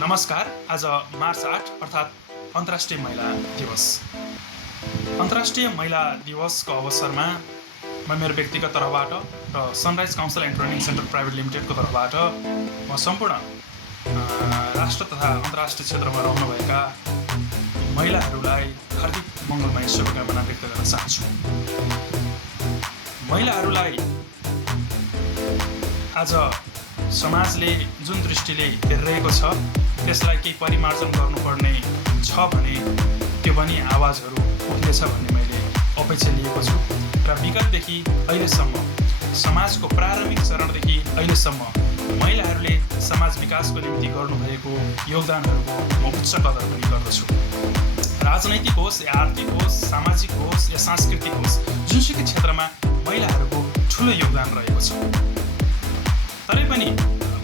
नमस्कार। आज मार्च 8 अर्थात् अन्तर्राष्ट्रिय महिला दिवस। अन्तर्राष्ट्रिय महिला दिवसको अवसरमा म मेरो व्यक्तिगत तर्फबाट र sunrise council and training centre private लिमिटेडको तर्फबाट म सम्पूर्ण राष्ट्र तथा अन्तर्राष्ट्रिय क्षेत्रमा रहनुभएका महिलाहरूलाई हार्दिक मङ्गलमय शुभकामना व्यक्त गर्न चाहन्छु। महिलाहरूलाई आज समाजले जुन दृष्टिले हेरिरहेको छ त्यसलाई केही परिमार्जन गर्नुपर्ने छ भने त्यो पनि आवाजहरू उठ्नेछ भन्ने मैले अपेक्षा लिएको छु र विगतदेखि अहिलेसम्म समाजको प्रारम्भिक चरणदेखि अहिलेसम्म महिलाहरूले समाज विकासको निम्ति गर्नुभएको योगदानहरूको म उच्च कदर पनि गर्दछु। राजनैतिक होस् या आर्थिक होस्, सामाजिक होस् या सांस्कृतिक होस्, जुनसुकै क्षेत्रमा महिलाहरूको ठुलो योगदान रहेको छ। तरै पनि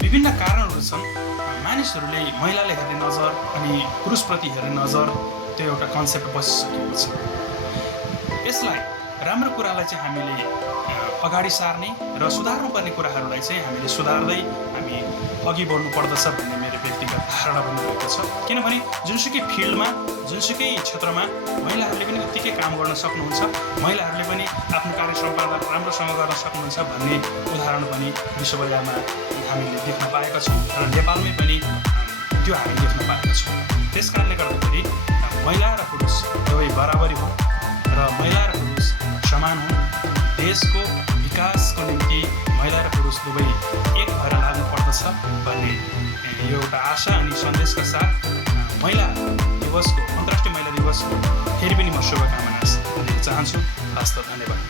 विभिन्न कारणहरू छन्। मानिसहरूले महिलाले हेर्ने नजर अनि पुरुषप्रति हेर्ने नजर त्यो एउटा कन्सेप्ट बसिसकेको छ। यसलाई राम्रो कुरालाई चाहिँ हामीले अगाडि सार्ने र सुधार्नुपर्ने कुराहरूलाई चाहिँ हामीले सुधार्दै हामी अघि बढ्नु पर्दछ भन्ने मेरो व्यक्तिगत धारणा पनि रहेको छ। किनभने जुनसुकै फिल्डमा, जुनसुकै क्षेत्रमा महिलाहरूले पनि उत्तिकै काम गर्न सक्नुहुन्छ, महिलाहरूले पनि आफ्नो कार्य सम्पादन राम्रोसँग गर्न सक्नुहुन्छ भन्ने उदाहरण पनि विश्वभरिमा हामीले देख्न पाएका छौँ र नेपालमै पनि त्यो हामी देख्न पाएका छौँ। त्यस कारणले गर्दाखेरि महिला र पुरुष दुवै बराबरी हुन् र महिला र पुरुष समान हुन्। देशको विकासको निम्ति महिला र पुरुष दुवै एक भएर लाग्नु पर्दछ भन्ने यो एउटा आशा अनि सन्देशका साथ महिला दिवसको, अन्तर्राष्ट्रिय महिला दिवसको फेरि पनि म शुभकामना दिन चाहन्छु। हस्त, धन्यवाद।